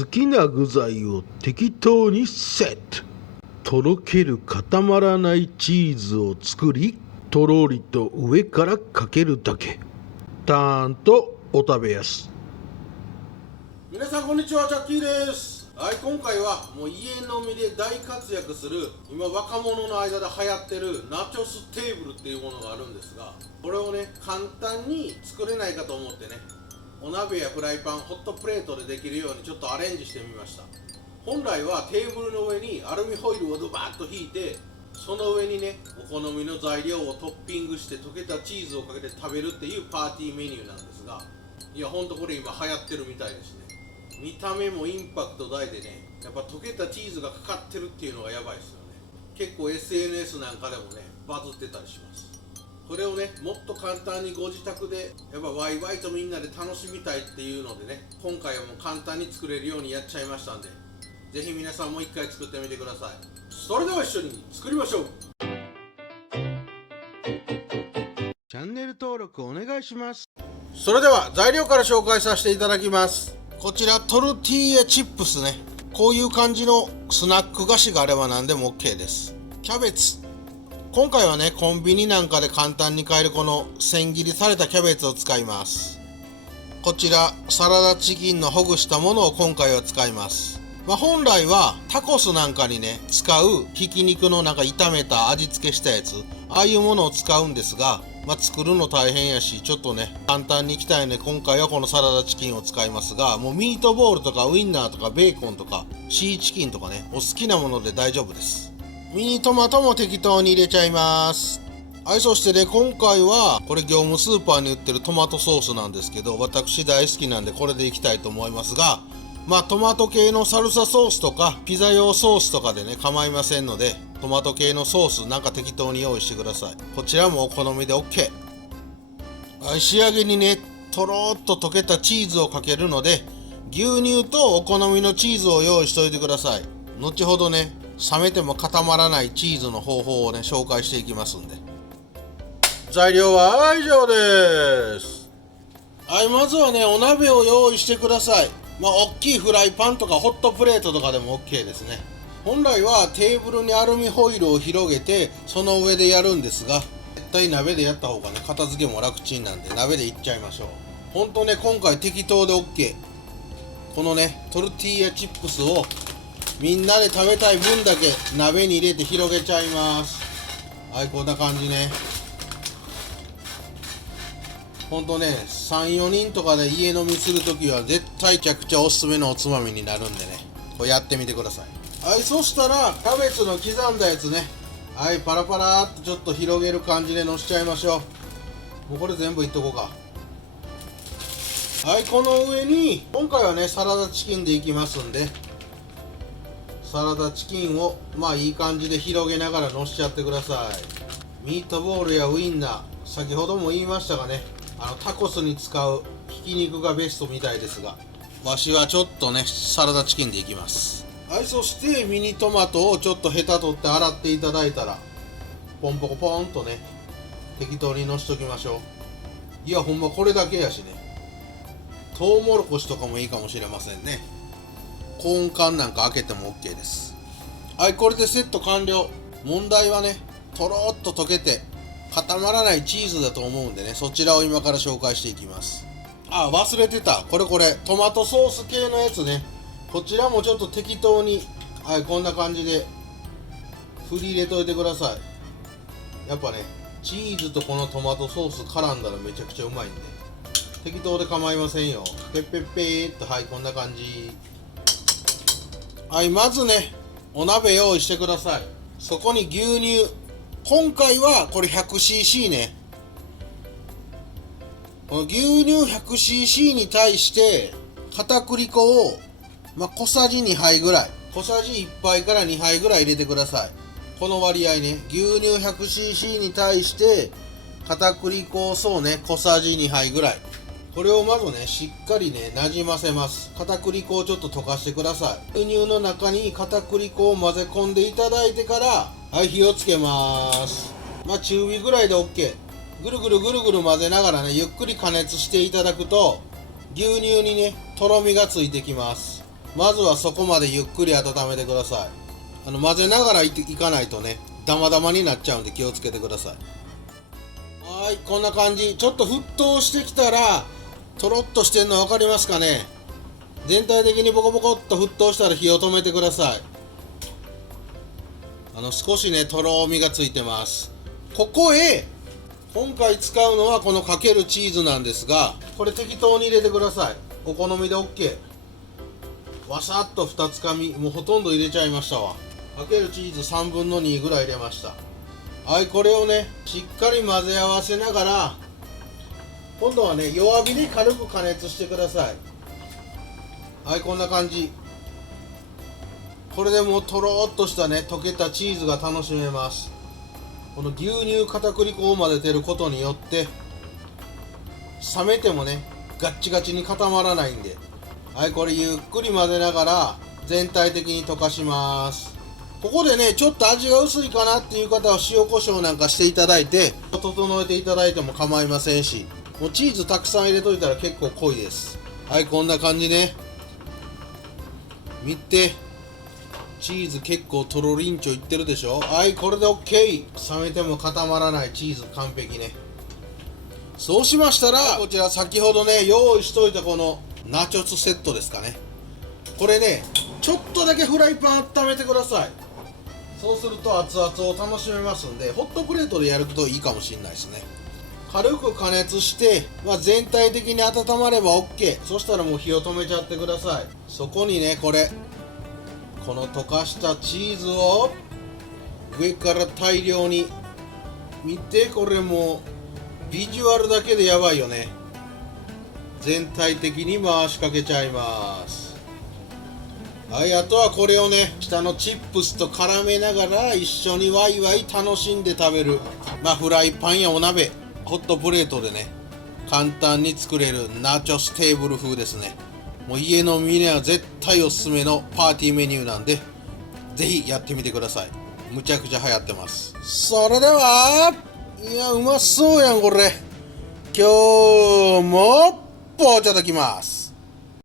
好きな具材を適当にセット。とろける固まらないチーズを作り、とろりと上からかけるだけ。ターンとお食べやす。皆さんこんにちは、ジャッキーです。はい、今回はもう家飲みで大活躍する今若者の間で流行ってるナチョステーブルっていうものがあるんですが、これをね簡単に作れないかと思ってね、お鍋やフライパン、ホットプレートでできるようにちょっとアレンジしてみました。本来はテーブルの上にアルミホイルをドバッと引いて、その上にねお好みの材料をトッピングして溶けたチーズをかけて食べるっていうパーティーメニューなんですが、いやほんとこれ今流行ってるみたいですね。見た目もインパクト大でね、やっぱ溶けたチーズがかかってるっていうのがやばいですよね。結構 SNS なんかでもねバズってたりします。これをねもっと簡単にご自宅でやっぱワイワイとみんなで楽しみたいっていうのでね、今回はもう簡単に作れるようにやっちゃいましたんで、ぜひ皆さんも一回作ってみてください。それでは一緒に作りましょう。チャンネル登録お願いします。それでは材料から紹介させていただきます。こちらトルティーヤチップスね、こういう感じのスナック菓子があれば何でも OK です。キャベツ、今回はねコンビニなんかで簡単に買えるこの千切りされたキャベツを使います。こちらサラダチキンのほぐしたものを今回は使います。本来はタコスなんかにね使うひき肉の炒めた味付けしたやつ、ああいうものを使うんですが、作るの大変やしちょっとね簡単にいきたいね、今回はこのサラダチキンを使いますが、もうミートボールとかウインナーとかベーコンとかシーチキンとかね、お好きなもので大丈夫です。ミニトマトも適当に入れちゃいます。はい、そしてね今回はこれ業務スーパーに売ってるトマトソースなんですけど、私大好きなんでこれでいきたいと思いますが、トマト系のサルサソースとかピザ用ソースとかでね構いませんので、トマト系のソースなんか適当に用意してください。こちらもお好みで OK。 はい、仕上げにねとろっと溶けたチーズをかけるので、牛乳とお好みのチーズを用意しておいてください。後ほどね冷めても固まらないチーズの方法をね紹介していきますんで。材料は以上です。はい、まずはねお鍋を用意してください。大きいフライパンとかホットプレートとかでも OK ですね。本来はテーブルにアルミホイルを広げてその上でやるんですが、絶対鍋でやった方がね片付けも楽ちんなんで鍋でいっちゃいましょう。ほんとね今回適当で OK。 このねトルティーヤチップスをみんなで食べたい分だけ鍋に入れて広げちゃいます。はい、こんな感じね。ほんとね 3,4 人とかで家飲みするときは絶対めちゃくちゃおすすめのおつまみになるんでね、これやってみてください。はい、そしたらキャベツの刻んだやつね、はい、パラパラーっとちょっと広げる感じでのしちゃいましょう。もうこれ全部いっとこうか。はい、この上に今回はねサラダチキンでいきますんで、サラダチキンをいい感じで広げながらのしちゃってください。ミートボールやウインナー、先ほども言いましたがね、タコスに使うひき肉がベストみたいですが、わしはちょっとねサラダチキンでいきます。はい、そしてミニトマトをちょっとヘタ取って洗っていただいたらポンポコポンとね適当にのしときましょう。いやほんまこれだけやしね、トウモロコシとかもいいかもしれませんね。コーン缶なんか開けても OK です。はい、これでセット完了。問題はねとろっと溶けて固まらないチーズだと思うんでね、そちらを今から紹介していきます。忘れてた、これトマトソース系のやつね、こちらもちょっと適当に、はい、こんな感じで振り入れといてください。やっぱねチーズとこのトマトソース絡んだらめちゃくちゃうまいんで適当で構いませんよ。ペッペッペーっと、はい、こんな感じ。はい、まずねお鍋用意してください。そこに牛乳、今回はこれ 100cc ね。この牛乳 100cc に対して片栗粉を小さじ2杯ぐらい、小さじ1杯から2杯ぐらい入れてください。この割合ね、牛乳 100cc に対して片栗粉をそうね小さじ2杯ぐらい、これをまずねしっかりねなじませます。片栗粉をちょっと溶かしてください。牛乳の中に片栗粉を混ぜ込んでいただいてから、はい、火をつけます。中火ぐらいで OK。 ぐるぐるぐるぐる混ぜながらねゆっくり加熱していただくと牛乳にねとろみがついてきます。まずはそこまでゆっくり温めてください。混ぜながらいかないとね、ダマダマになっちゃうんで気をつけてください。はい、こんな感じ。ちょっと沸騰してきたらとろっとしてんの分かりますかね。全体的にボコボコっと沸騰したら火を止めてください。少しねとろみがついてます。ここへ今回使うのはこのかけるチーズなんですが、これ適当に入れてください。お好みで OK。 わさっと2つかみ、もうほとんど入れちゃいましたわ。かけるチーズ3分の2ぐらい入れました。はい、これをねしっかり混ぜ合わせながら、今度はね弱火で軽く加熱してください。はい、こんな感じ。これでもうとろっとしたね溶けたチーズが楽しめます。この牛乳片栗粉を混ぜてることによって冷めてもねガッチガチに固まらないんで、はい、これゆっくり混ぜながら全体的に溶かします。ここでねちょっと味が薄いかなっていう方は塩コショウなんかしていただいて整えていただいても構いませんし、もうチーズたくさん入れといたら結構濃いです。はい、こんな感じね。見て、チーズ結構とろりんちょいってるでしょ。はい、これで OK。 冷めても固まらないチーズ完璧ね。そうしましたらこちら先ほどね用意しといたこのナチョスセットですかね。これねちょっとだけフライパン温めてください。そうすると熱々を楽しめますんで、ホットプレートでやるといいかもしれないですね。軽く加熱して、全体的に温まれば OK。 そしたらもう火を止めちゃってください。そこにねこの溶かしたチーズを上から大量に、見て、これもうビジュアルだけでやばいよね。全体的に回しかけちゃいます。はい、あとはこれをね下のチップスと絡めながら一緒にワイワイ楽しんで食べる、フライパンやお鍋、ホットプレートでね簡単に作れるナチョステーブル風ですね。もう家飲みには絶対おすすめのパーティーメニューなんで、ぜひやってみてください。むちゃくちゃ流行ってます。それでは、いやうまそうやんこれ。今日もいただきます。